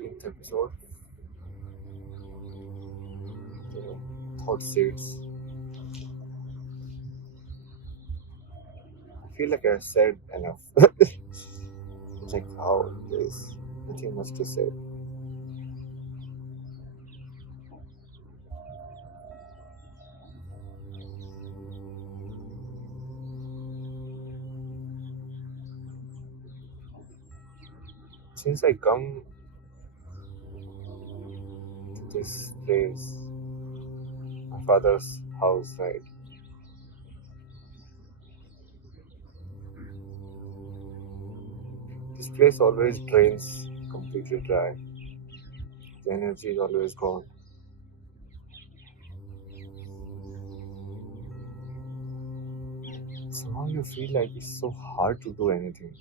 14th episode. ThoughtSeeds. I feel like I said enough. Like how there's nothing much to say. Since I come to this place, my father's house, right? This place always drains completely dry. The energy is always gone. Somehow you feel like it's so hard to do anything.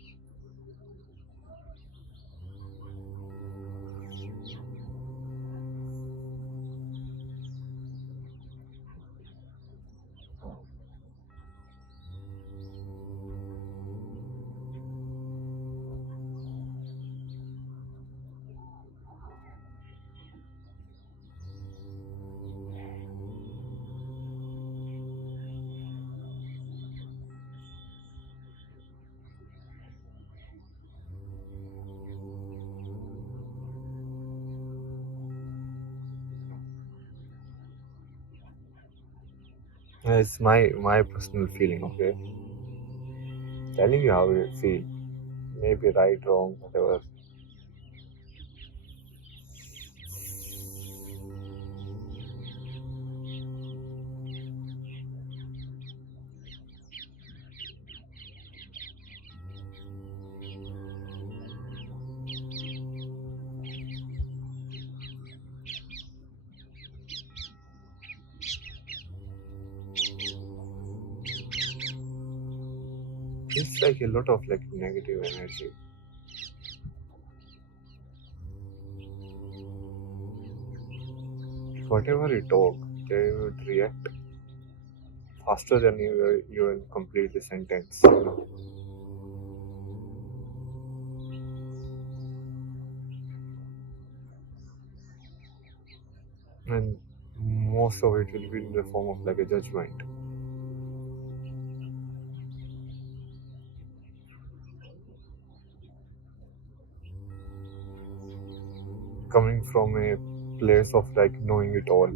It's my personal feeling, okay? Telling you how you feel. Maybe right, wrong, whatever. It's like a lot of like negative energy. Whatever you talk, they would react faster than you even complete the sentence. And most of it will be in the form of like a judgment. Coming from a place of like knowing it all.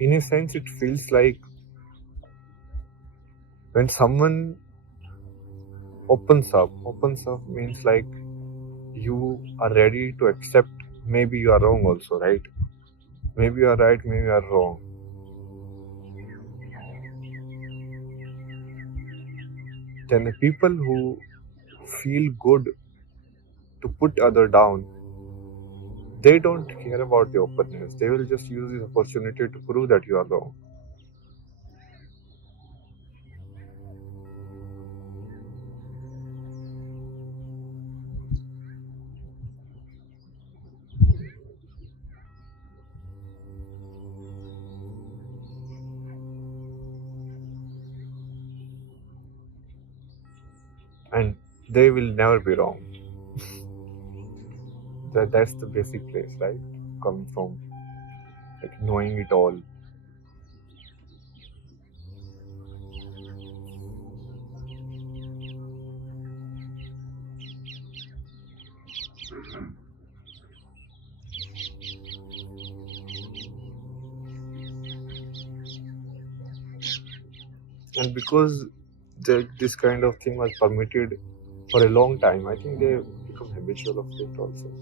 In a sense, it feels like when someone opens up means like you are ready to accept maybe you are wrong also, right? Maybe you are right, maybe you are wrong. Then the people who feel good to put other down, they don't care about the openness. They will just use this opportunity to prove that you are wrong. And they will never be wrong. That's the basic place, right? Coming from like knowing it all. And because this kind of thing was permitted for a long time, I think they become habitual of it also.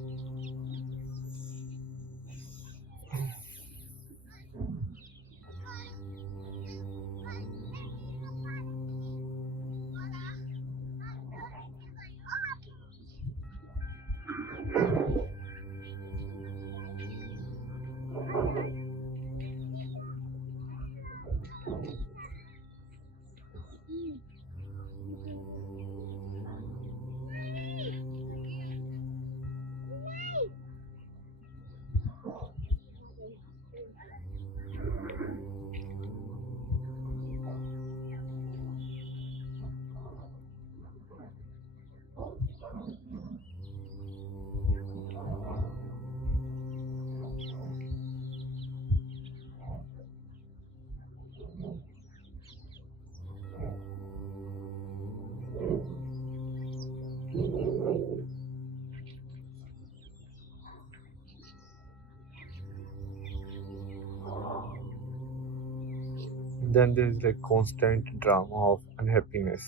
Then there's like constant drama of unhappiness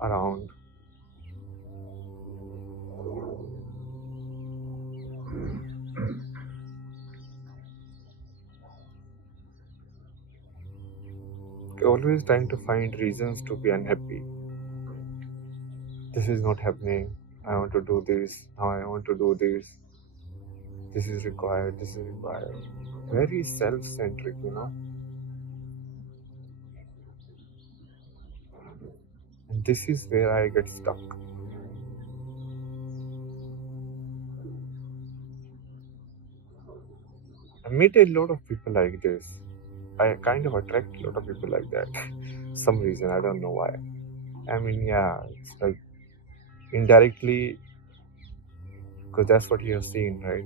around. Always trying to find reasons to be unhappy. This is not happening. I want to do this. Now I want to do this. This is required. This is required. Very self-centric, And this is where I get stuck. I meet a lot of people like this. I kind of attract a lot of people like that. Some reason, I don't know why. I mean, yeah, it's like indirectly, because that's what you have seen, right?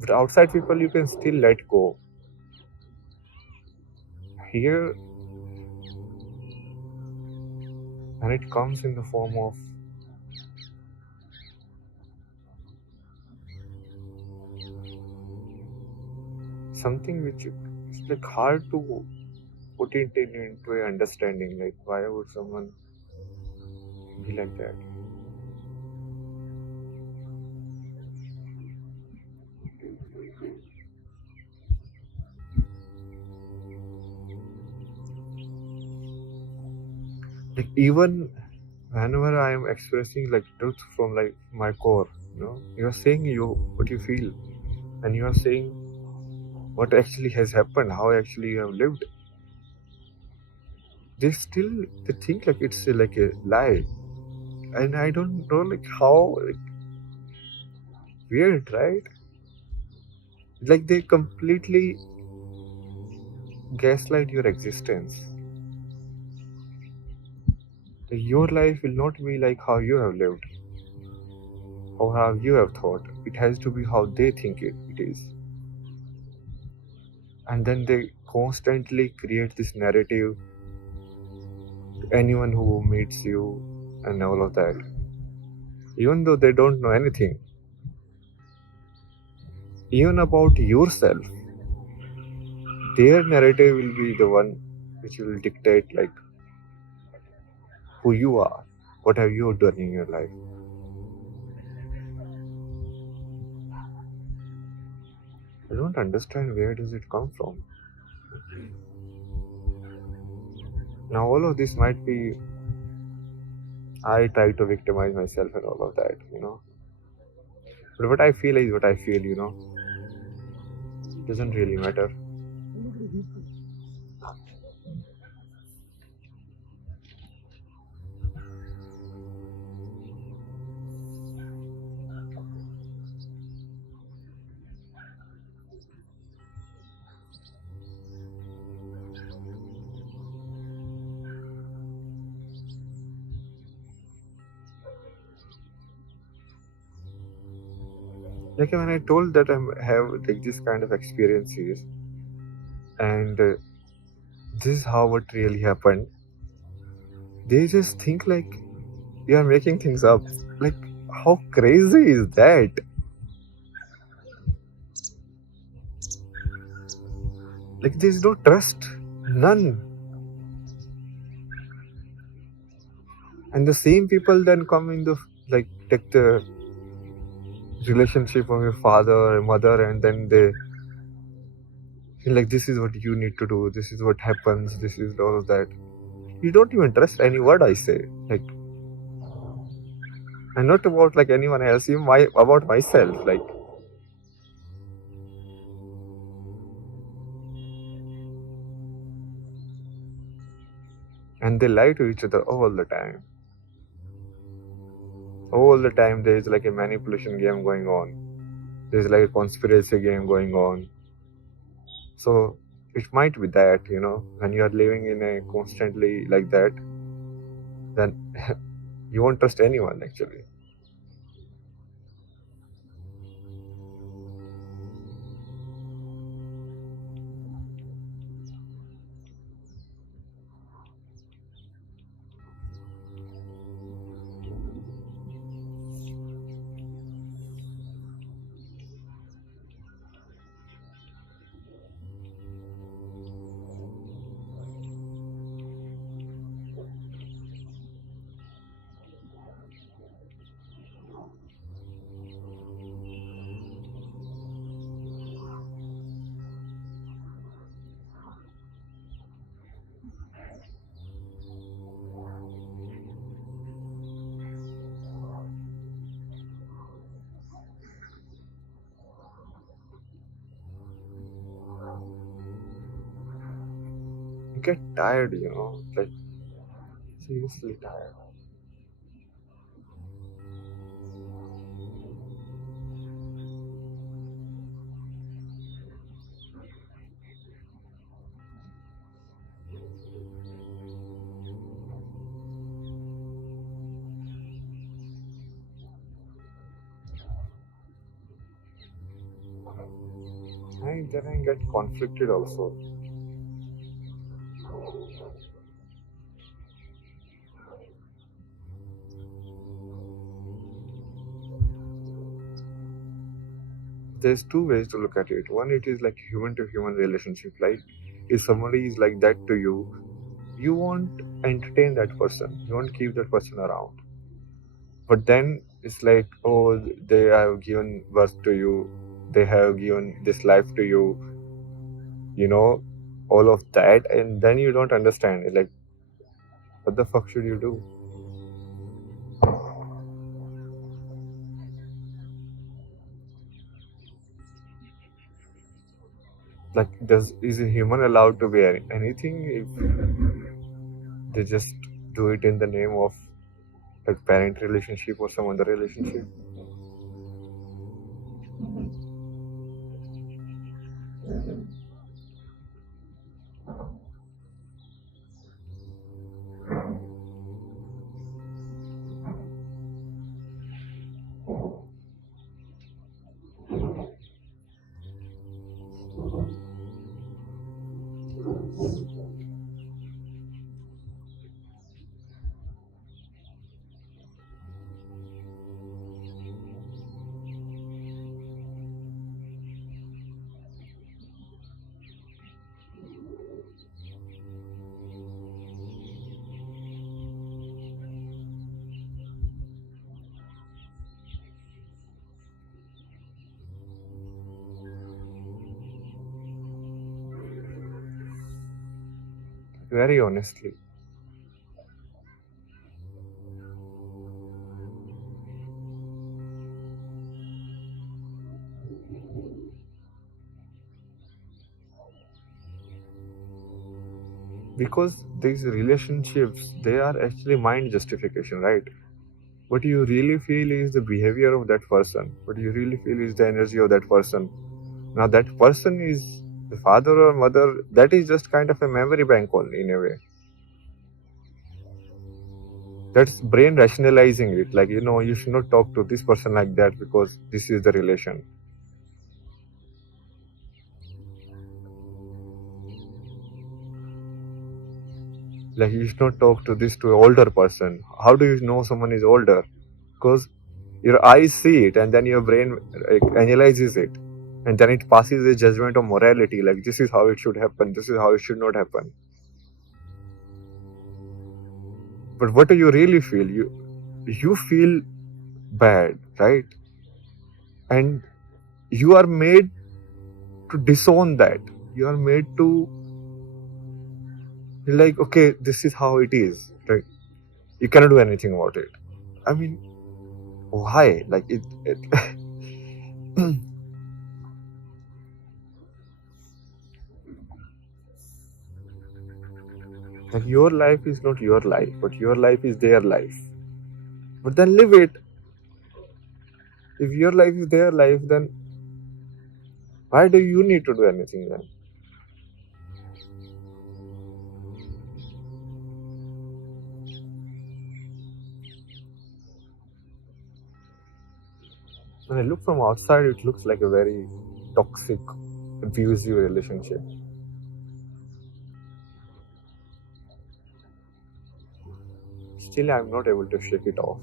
But outside people, you can still let go. Here, and it comes in the form of something which is like hard to put it into a understanding. Like, why would someone be like that? Like, even whenever I am expressing like truth from like my core, you're saying what you feel, and you are saying what actually has happened, how actually you have lived. They think like it's like a lie, and I don't know like how weird, right? Like they completely gaslight your existence. Like, your life will not be like how you have lived or how you have thought. It has to be how they think it is. And then they constantly create this narrative to anyone who meets you and all of that. Even though they don't know anything, even about yourself, their narrative will be the one which will dictate like who you are, what have you done in your life. I don't understand where does it come from. Now all of this might be I try to victimize myself and all of that. But what I feel is what I feel. Doesn't really matter. Like when I told that I have like this kind of experiences, and this is how it really happened, they just think like you are making things up. Like, how crazy is that? Like, there's no trust, none. And the same people then come in the like take the relationship of your father or mother, and then they feel like this is what you need to do, this is what happens, this is all of that. You don't even trust any word I say, like, and not about like anyone else, even about myself, like. And they lie to each other all the time. All the time there is like a manipulation game going on. There's like a conspiracy game going on. So it might be that, when you are living in a constantly like that, then you won't trust anyone actually. You get tired, like seriously tired. And then I get conflicted also. There's two ways to look at it. One, it is like human to human relationship. Like if somebody is like that to you, you won't entertain that person. You won't keep that person around. But then it's like, oh, they have given birth to you, they have given this life to you, all of that, and then you don't understand. It's like, what the fuck should you do? Like, is a human allowed to be anything if they just do it in the name of like parent relationship or some other relationship? Very honestly, because these relationships, they are actually mind justification, right? What you really feel is the behavior of that person. What you really feel is the energy of that person. Now that person is the father or mother, that is just kind of a memory bank only in a way. That's brain rationalizing it, like, you should not talk to this person like that because this is the relation. Like, you should not talk to this to an older person. How do you know someone is older? Because your eyes see it and then your brain analyzes it, and then it passes a judgment of morality, like this is how it should happen, this is how it should not happen. But what do you really feel? You feel bad, right? And you are made to disown that. You are made to be like, okay, this is how it is, right? You cannot do anything about it. I mean, why? Like it like, your life is not your life, but your life is their life. But then live it. If your life is their life, then why do you need to do anything then? When I look from outside, it looks like a very toxic, abusive relationship. Still, I'm not able to shake it off.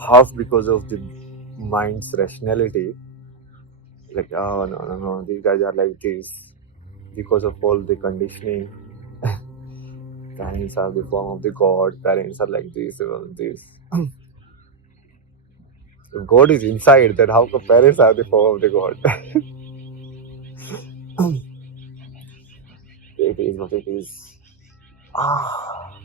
Half because of the mind's rationality, like, oh no, these guys are like this because of all the conditioning. Parents are the form of the god, parents are like this, all this. If God is inside, then how come parents are the form of the god? It is what it is. Ah.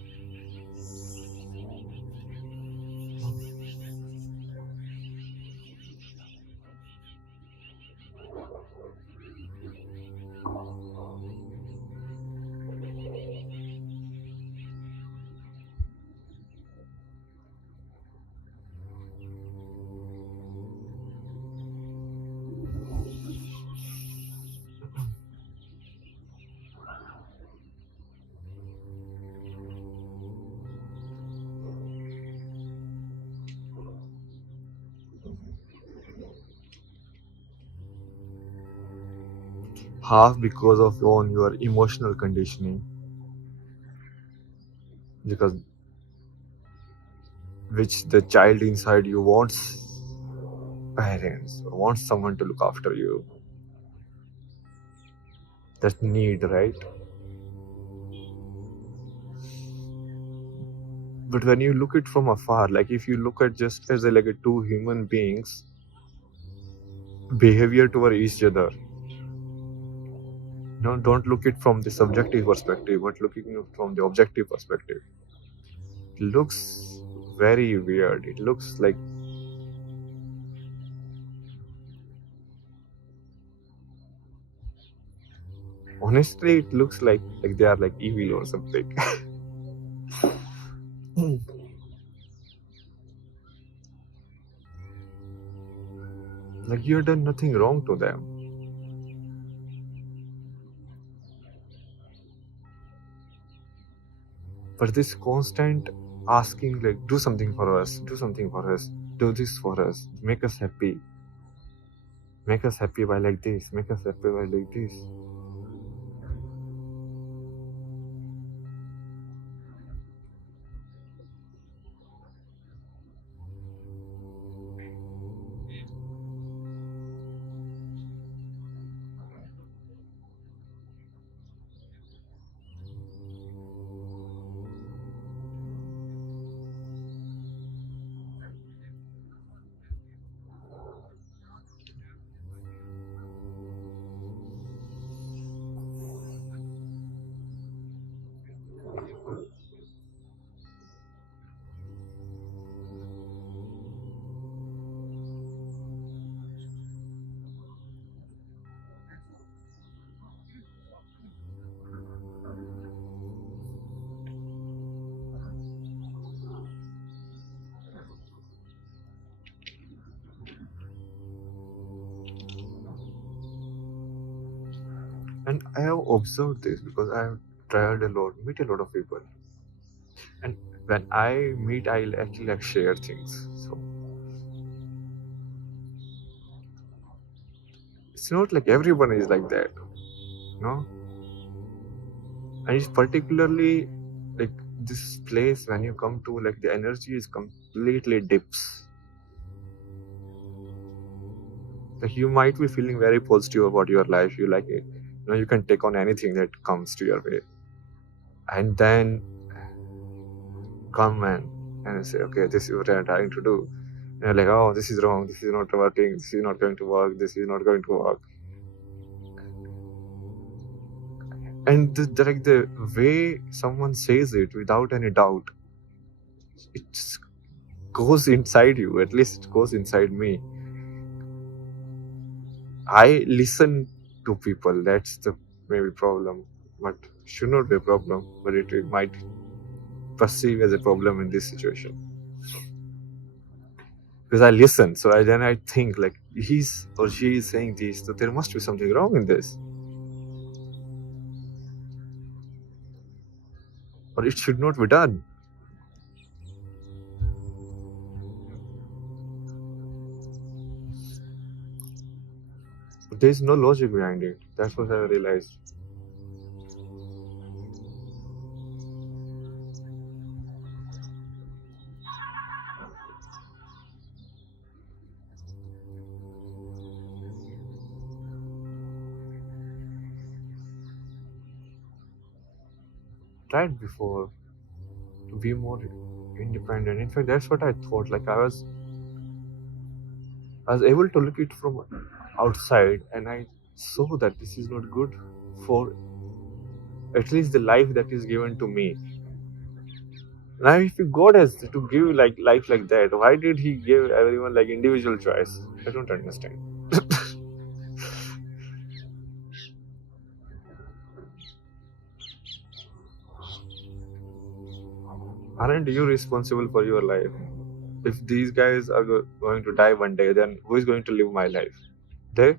half because of your emotional conditioning, because which the child inside you wants parents, wants someone to look after you. That need, right? But when you look it from afar, like if you look at just as like a two human beings behavior toward each other, no, don't look it from the subjective perspective, but looking it from the objective perspective. It looks very weird. It looks like, honestly, it looks like they are like evil or something. Like you have done nothing wrong to them. But this constant asking, like, do something for us, do something for us, do this for us, make us happy by like this, make us happy by like this. And I have observed this because I have traveled a lot, meet a lot of people. And when I meet, I'll actually like share things. So it's not like everyone is like that, no? And it's particularly like this place when you come to, like the energy is completely dips. Like you might be feeling very positive about your life. You like it, you can take on anything that comes to your way. And then come and say, okay, this is what I'm trying to do. And you're like, oh, this is wrong, this is not working, this is not going to work, this is not going to work. And like the way someone says it without any doubt, it just goes inside you. At least it goes inside me. I listen to people. That's the maybe problem, but should not be a problem. But it might perceive as a problem in this situation because I listen. So then I think like he's or she is saying this, so there must be something wrong in this, or it should not be done. But there is no logic behind it. That's what I realized. Tried before to be more independent. In fact, that's what I thought. Like I was able to look it from outside, and I saw that this is not good for at least the life that is given to me. Now, if God has to give like life like that, why did He give everyone like individual choice? I don't understand. Aren't you responsible for your life? If these guys are going to die one day, then who is going to live my life? They?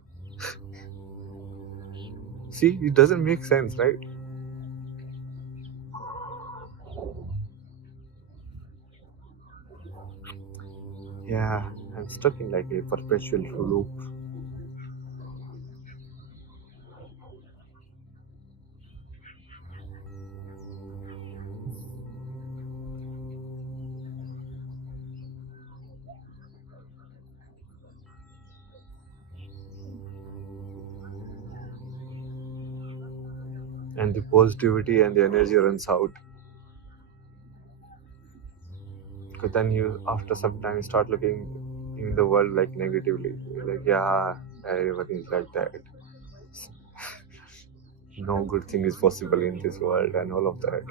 See, it doesn't make sense, right? Yeah, I'm stuck in like a perpetual loop. and the positivity and the energy runs out. Because then you, after some time, start looking in the world like negatively. You're like, yeah, everyone is like that. No good thing is possible in this world and all of that.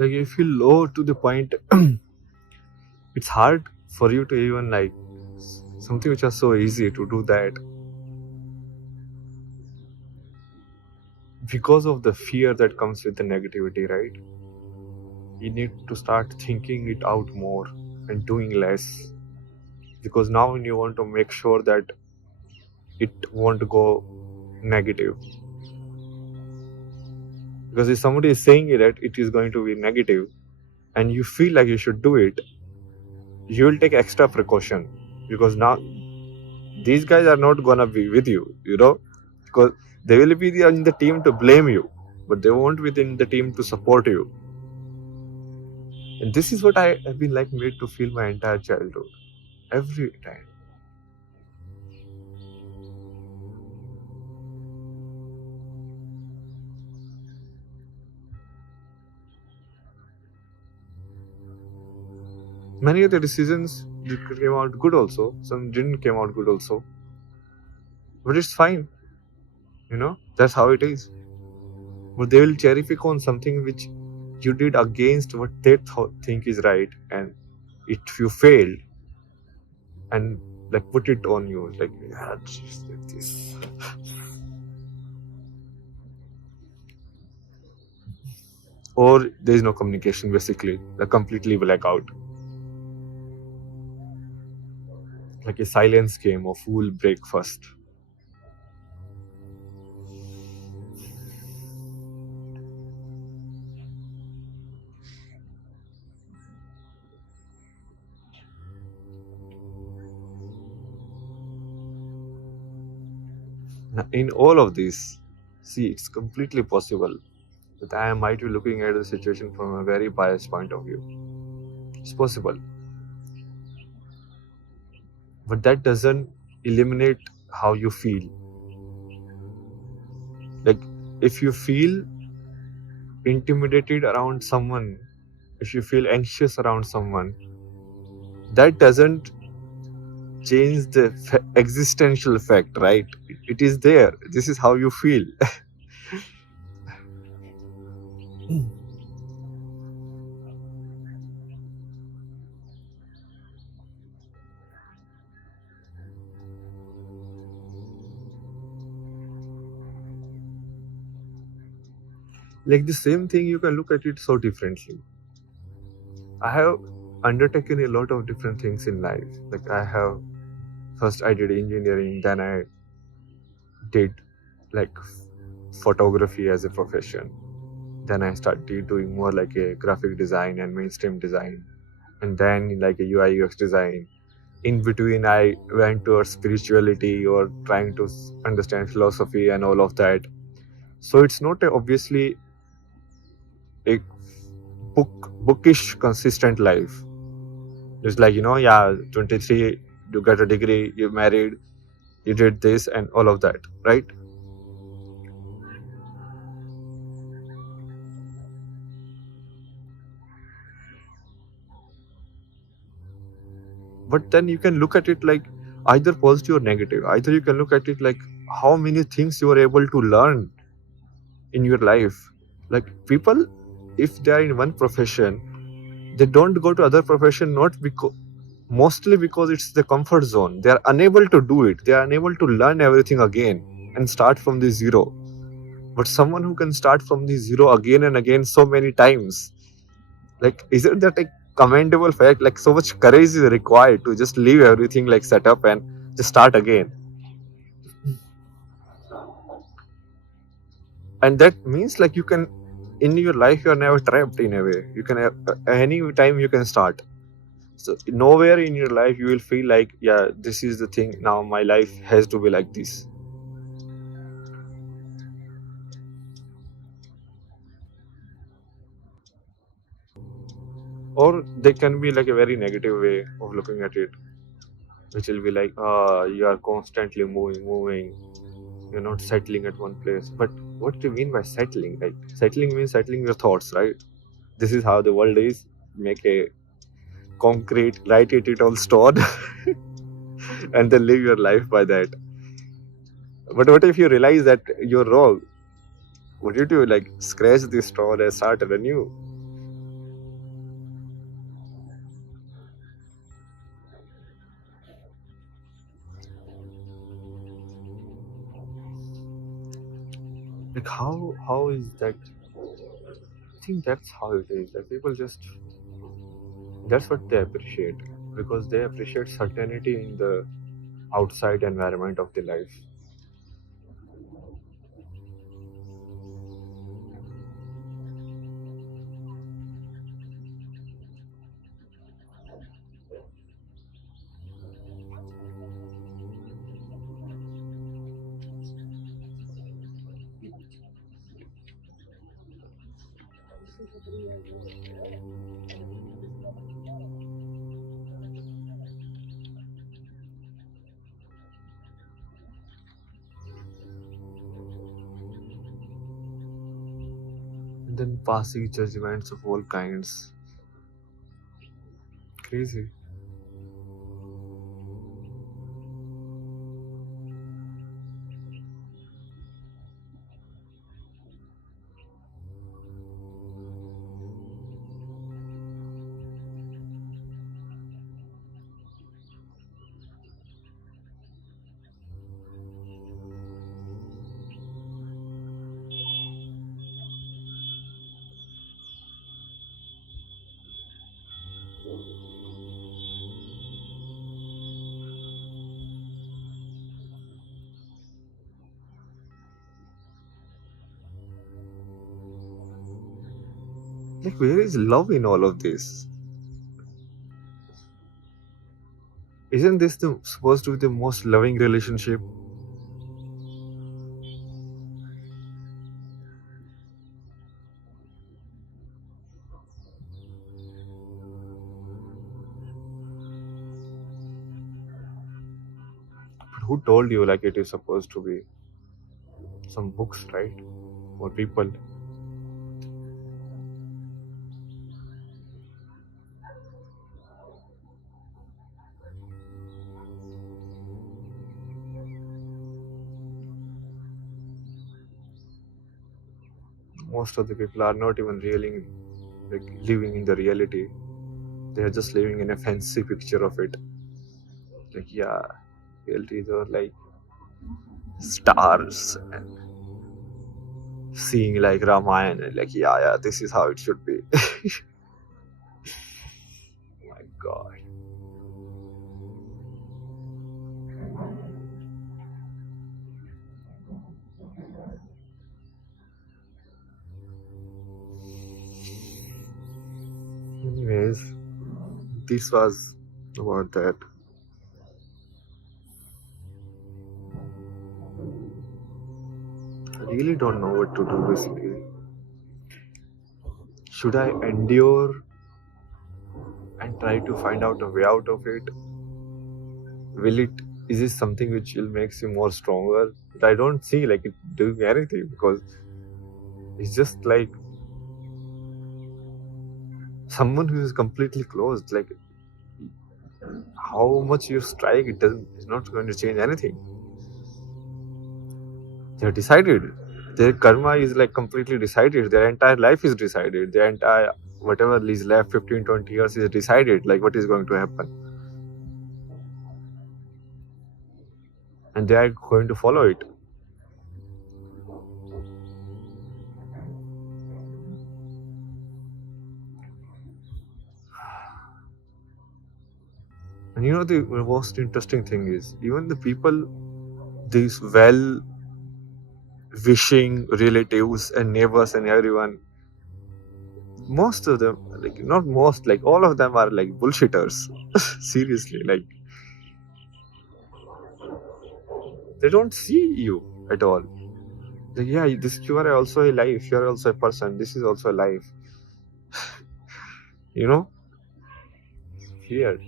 Like you feel low to the point it's hard for you to even like something which is so easy to do that, because of the fear that comes with the negativity, right? You need to start thinking it out more and doing less, because now you want to make sure that it won't go negative. Because if somebody is saying that it is going to be negative and you feel like you should do it, you will take extra precaution, because now these guys are not gonna be with you, because they will be in the team to blame you, but they won't be in the team to support you. And this is what I have been like made to feel my entire childhood, every time. Many of the decisions came out good also, some didn't came out good also, but it's fine, that's how it is. But they will cherry pick on something which you did against what they think is right, and if you failed, and like put it on you, like, yeah, just like this. Or there is no communication, basically, a completely blackout, like a silence game or full breakfast. Now, in all of this, see, it's completely possible that I might be looking at the situation from a very biased point of view. It's possible. But that doesn't eliminate how you feel. Like, if you feel intimidated around someone, if you feel anxious around someone, that doesn't change the existential fact, right? It is there. This is how you feel. Like the same thing, you can look at it so differently. I have undertaken a lot of different things in life. Like first I did engineering, then I did like photography as a profession. Then I started doing more like a graphic design and mainstream design. And then like a UI UX design. In between, I went towards spirituality or trying to understand philosophy and all of that. So it's not obviously a bookish, consistent life. It's like, 23, you got a degree, you married, you did this and all of that, right? But then you can look at it like either positive or negative. Either you can look at it like how many things you are able to learn in your life. Like people, if they are in one profession, they don't go to other profession not because mostly because it's the comfort zone. They are unable to do it. They are unable to learn everything again and start from the zero. But someone who can start from the zero again and again so many times, like isn't that a commendable fact? Like so much courage is required to just leave everything like set up and just start again. And that means like you can in your life you are never trapped in a way. You can any time you can start. So nowhere in your life you will feel like, yeah, this is the thing, now my life has to be like this. Or they can be like a very negative way of looking at it, which will be like, you are constantly moving, you're not settling at one place. But what do you mean by settling? Like settling means settling your thoughts, right? This is how the world is. Make a concrete, write it on stone and then live your life by that. But what if you realize that you're wrong? Would you do like scratch the stone and start anew? Like how is that? I think that's how it is. Like people just that's what they appreciate because they appreciate certainty in the outside environment of the life. And then passing judgments of all kinds. Crazy. Like where is love in all of this? Isn't this supposed to be the most loving relationship? But who told you like it is supposed to be? Some books, right? Or people. Most of the people are not even really like living in the reality. They are just living in a fancy picture of it. Like yeah, reality is all like stars and seeing like Ramayana. Like yeah, this is how it should be. My God. Anyways, this was about that. I really don't know what to do basically. Should I endure and try to find out a way out of it? Will it is this something which will makes you more stronger? But I don't see like it doing anything because it's just like someone who is completely closed. Like how much you strike, it's not going to change anything. They're decided. Their karma is like completely decided. Their entire life is decided. Their entire whatever is left 15, 20 years is decided, like what is going to happen. And they are going to follow it. And you know, the most interesting thing is, even the people, these well wishing relatives and neighbors and everyone, most of them, like not most, like all of them are like bullshitters. Seriously, like they don't see you at all. Like, yeah, you are also a life, you are also a person, this is also a life. You know? Weird.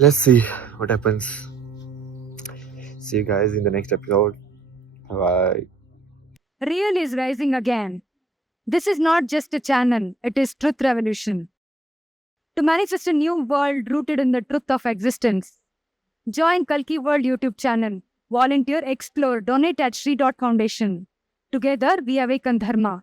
Let's see what happens. See you guys in the next episode. Bye. Real is rising again. This is not just a channel, it is truth revolution. To manifest a new world rooted in the truth of existence, join Kalki World YouTube channel. Volunteer, explore, donate at Shri Foundation. Together we awaken Dharma.